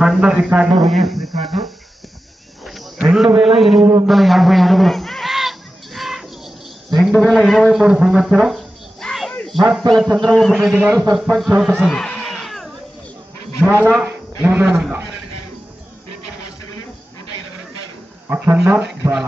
బండ record VS record 2850 అడుగులు 2023 సంవత్సరం మార్తల చంద్రబాబు నాయుడు గారు సర్పంచ్ చౌటపల్లి జ్వాల యోగానంద అఖండ జ్వాల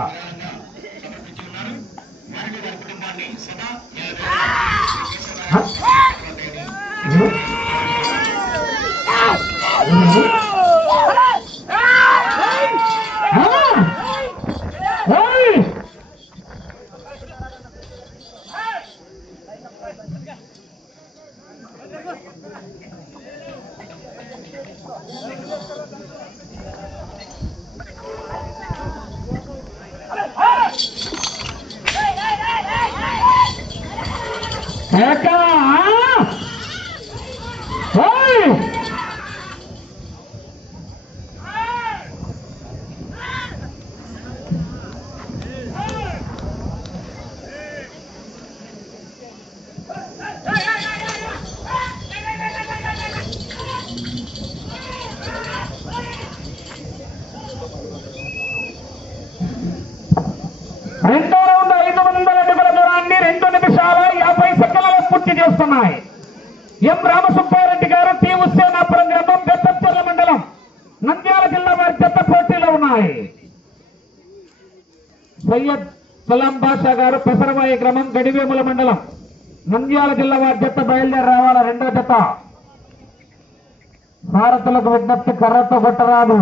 రెండో రౌండ్ 500 అడుగుల దూరాన్ని 2 నిమిషాల 50 సెకండ్లలో పూర్తి చేస్తున్నాయి. ఎం రామసుబ్బారెడ్డి గారు టీ హుస్సేనాపురం గ్రామం బెత్తచర్ల మండలం నంద్యాల జిల్లా వారి జత పోటీలో ఉన్నాయి. సయ్యద్ సలాం బాషా గారు పెసరవాయి గ్రామం గడివేముల మండలం నంద్యాల జిల్లా వారి జత బయలుదేరి రావాల. రెండో జత భారతులకు విజ్ఞప్తి, కర్రతో కొట్టరాదు.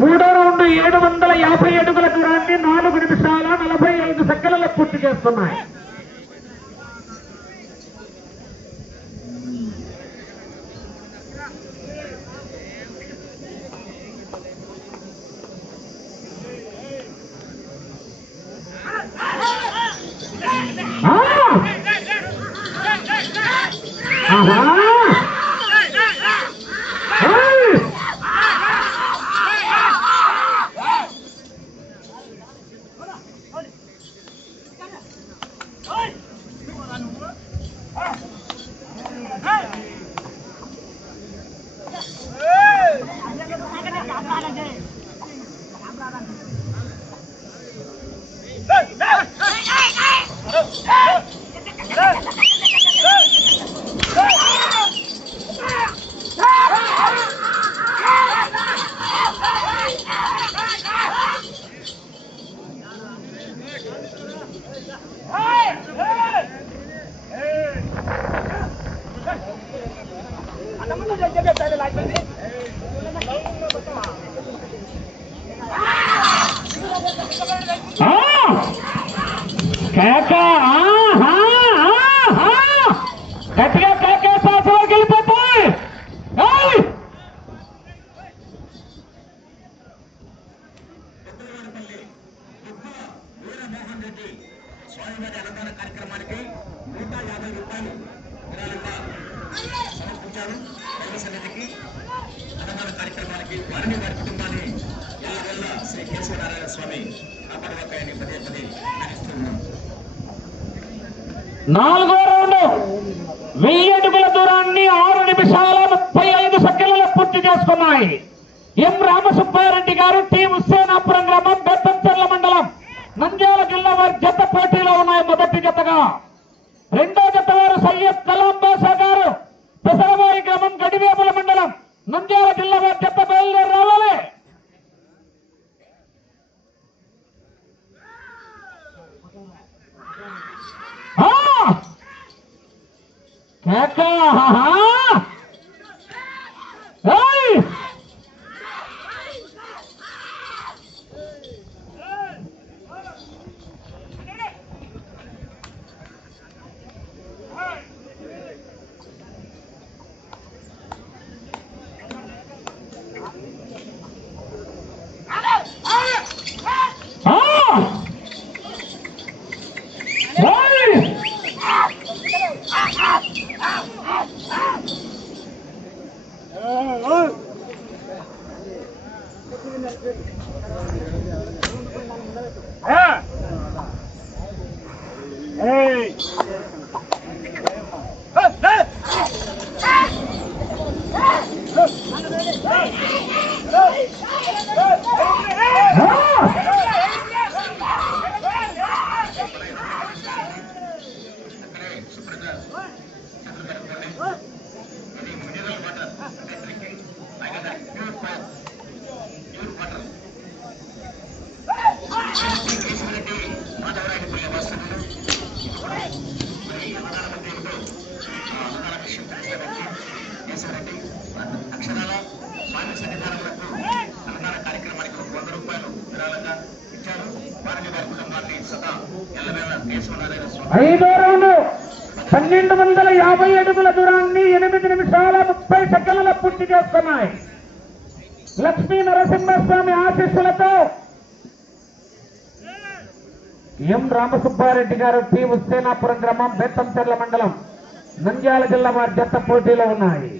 మూడో రౌండ్ 750 అడుగుల దూరాన్ని 4 నిమిషాల 45 సెకండ్లలో పూర్తి చేస్తున్నాయి. గట్టిగా కేకేసారికి వెళ్ళిపోతాయి. స్వామివారి అన్నదాన కార్యక్రమానికి 150 రూపాయలు విరాళంగా సమర్పించారు. దైవ సన్నిధికి అన్నదాన కార్యక్రమానికి వారిని వారి కుటుంబాన్ని నాలుగో రౌండ్ 1000 అడుగుల దూరాన్ని 6 నిమిషాల 35 సెకండ్లలో పూర్తి చేసుకున్నాయి. ఎం రామసుబ్బారెడ్డి గారు టి హుస్సేనాపురం గ్రామం బెత్తంచెర్ల మండలం నంద్యాల జిల్లా వారి జత పోటీలో ఉన్నాయి. మొదటి జతగా రెండో జత వారు సయ్యద్ కలాం బాషా గారు పెసరవారి గ్రామం గడివేముల మండలం నంద్యాల జిల్లా వారి జత బయలుదేరి రావాలి. ఐదో రౌండ్ 1250 అడుగుల దూరాన్ని 8 నిమిషాల 30 సెకండ్లలో పూర్తి చేసుకున్నాయి. లక్ష్మీ నరసింహస్వామి ఆశీస్సులతో ఎం రామసుబ్బారెడ్డి గారు టి హుస్సేనాపురం గ్రామం బెత్తంచెర్ల మండలం నంద్యాల జిల్లా వారి జత పోటీలో ఉన్నాయి.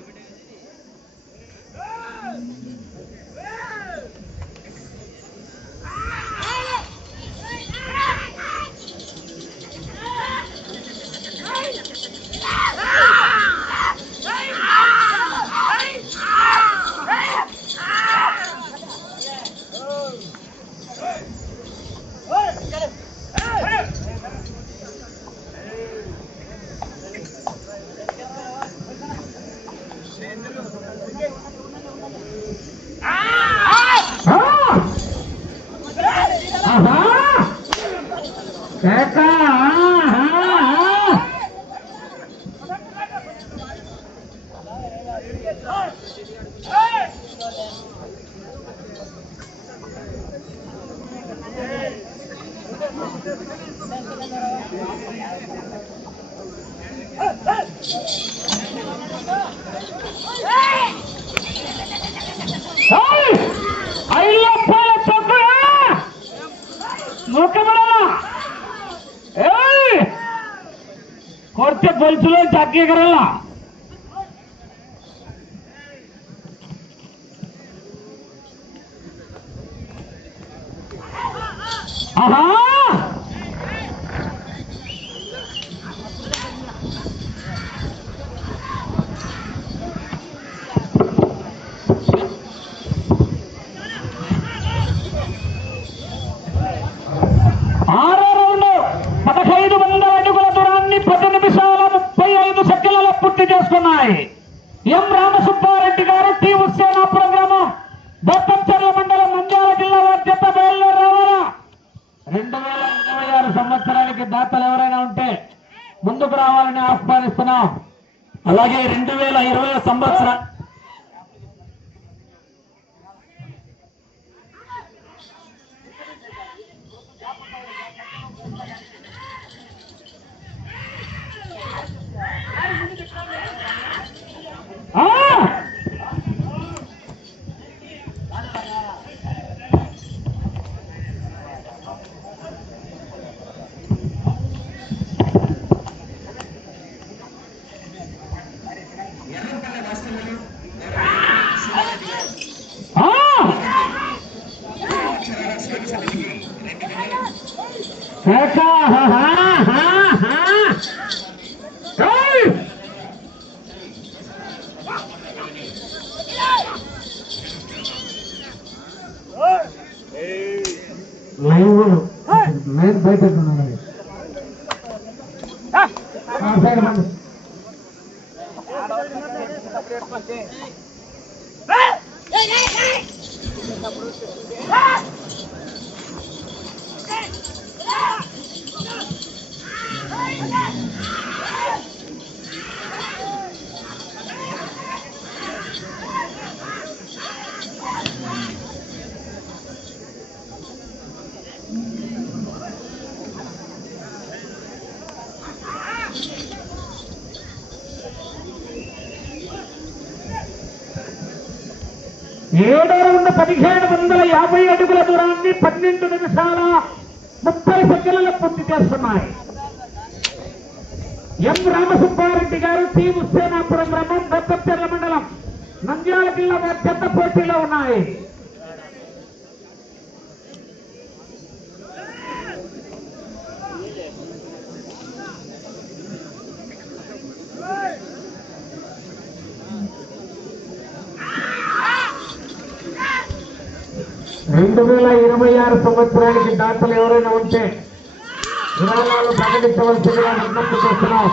బొలుసులో జగ్గరల్లా ఆహా ఆరో రౌండ్ 1500 అడుగుల దూరాన్ని 10 నిమిషాల 35 సెకండ్లలో పూర్తి చేసుకున్నాయి. ఎం రామసుబ్బారెడ్డి గారు టి హుస్సేనాపురం గ్రామం బెత్తంచెర్ల మండలం నంద్యాల జిల్లా వారి జత బయలుదేరి రావాలా. 2026 సంవత్సరానికి దాతలు ఎవరైనా ఉంటే ముందుకు రావాలని ఆహ్వానిస్తున్నాం. అలాగే 2020 సంవత్సరం ఎర్రపల్లె బస్తీలు బయట సైడ్ మంది ఏడో రౌండ్ 1750 అడుగుల దూరాన్ని 12 నిమిషాల 30 సెకండ్లలో పూర్తి చేస్తున్నాయి. ఎం రామసుబ్బారెడ్డి గారు టి హుస్సేనాపురం గ్రామం బెత్తచెర్ల మండలం నంద్యాల జిల్లా చెత్త పోటీలో ఉన్నాయి. రెండు 2026 సంవత్సరానికి దాతలు ఎవరైనా ఉంటే విరాళాలు ప్రకటించవలసిందిగా విజ్ఞప్తి చేస్తున్నాం.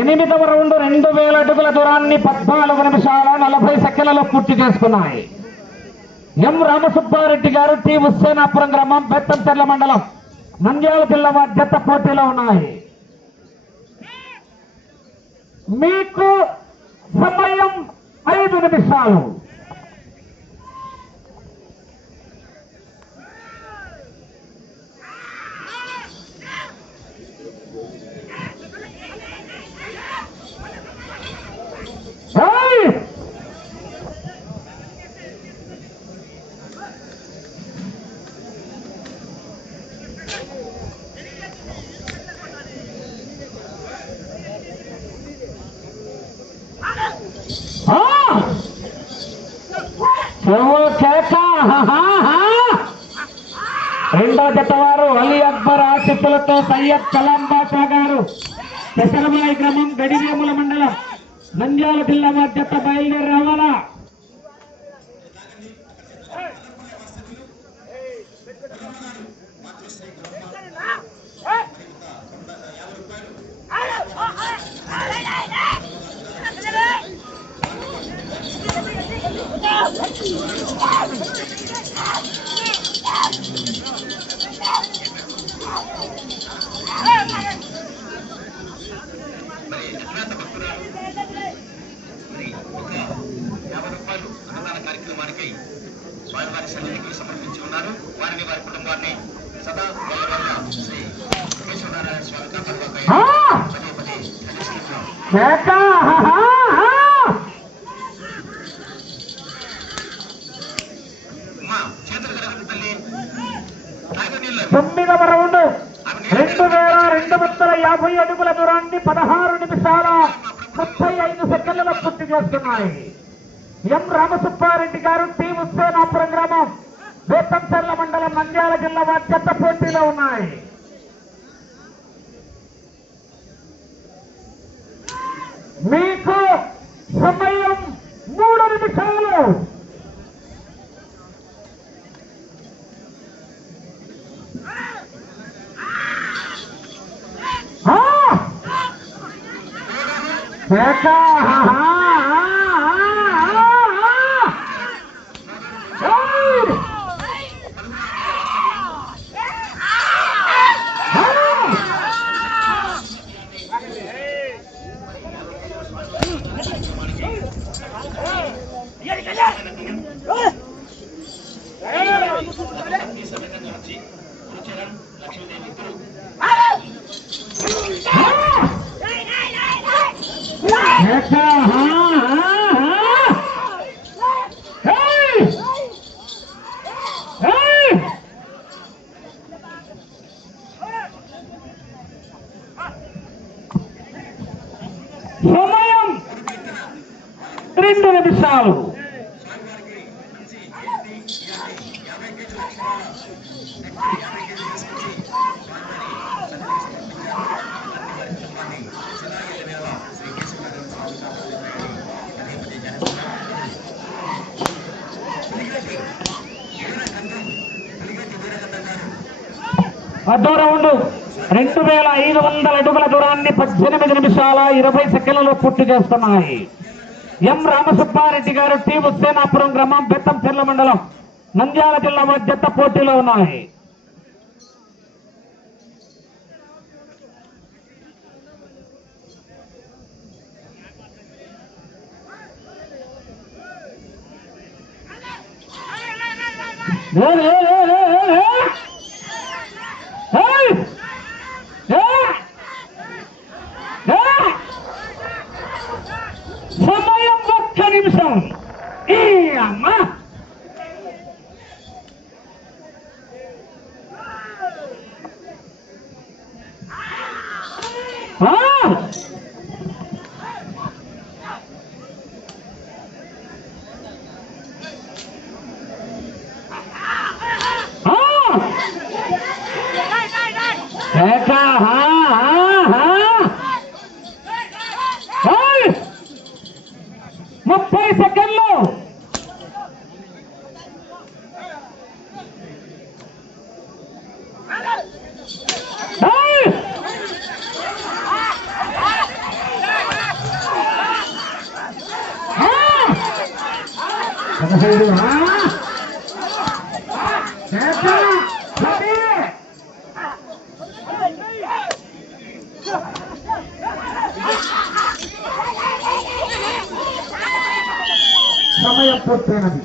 ఎనిమిదవ రౌండ్ 2000 అడుగుల దూరాన్ని 14 నిమిషాల 40 సెకండ్లలో పూర్తి చేసుకున్నాయి. ఎం రామసుబ్బారెడ్డి గారు టి హుస్సేనాపురం గ్రామం బెత్తంచెర్ల మండలం నంద్యాల జిల్లా జత పోటీలో ఉన్నాయి. మీకు సమయం 5 నిమిషాలు. రెండో జత వారు అలీ అక్బర్ ఆశిస్సులతో సయ్యద్ కలాం బాషా గారు పెసరమలై గ్రామం గడివేముల మండలం నంద్యాల జిల్లా జత బయలుదేరి రావాలా. కార్యక్రమానికి వారి వారి సన్నిధికి సమర్పించి ఉన్నారు. వారిని వారి కుటుంబాన్ని సదా శ్రీ కేశవనారాయణ స్వామి పదే పదే చేతులు కలగదు తల్లి. 9వ రౌండ్ 2250 అడుగుల దూరాన్ని 16 నిమిషాల 35 సెకండ్లలో పూర్తి చేస్తున్నాయి. ఎం రామసుబ్బారెడ్డి గారు టి హుస్సేనాపురం గ్రామం బేతంచెర్ల మండలం నంద్యాల జిల్లా వారి చెత్త పోటీలో ఉన్నాయి. మీకు సమయం 3 నిమిషాలు. సమయం 2 నిమిషాలు. అదో రౌండ్ 2500 అడుగుల దూరాన్ని 18 నిమిషాల 20 సెకండ్లలో పూర్తి చేస్తున్నాయి. ఎం రామసుబ్బారెడ్డి గారు టీ హుస్సేనాపురం గ్రామం బేతంచెర్ల మండలం నంద్యాల జిల్లా మధ్య పోటీలో ఉన్నాయి. సమయం 1 నిమిషం. ఈ అమ్మ సెకండ్లు. సమయం పూర్తయినది.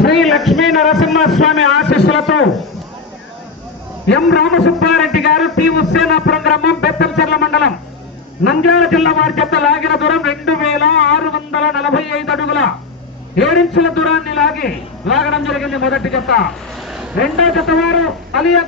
శ్రీ లక్ష్మీ నరసింహస్వామి ఆశీస్సులతో ఎం రామసుబ్బారెడ్డి గారు టీ హుస్సేనాపురం గ్రామం బేతంచెర్ల మండలం నంద్యాల జిల్లా వారి చేత లాగిన దూరం 2645 అడుగుల 7 ఇంచుల దూరాన్ని లాగడం జరిగింది. మొదటి జత. రెండో జత వారు అలియా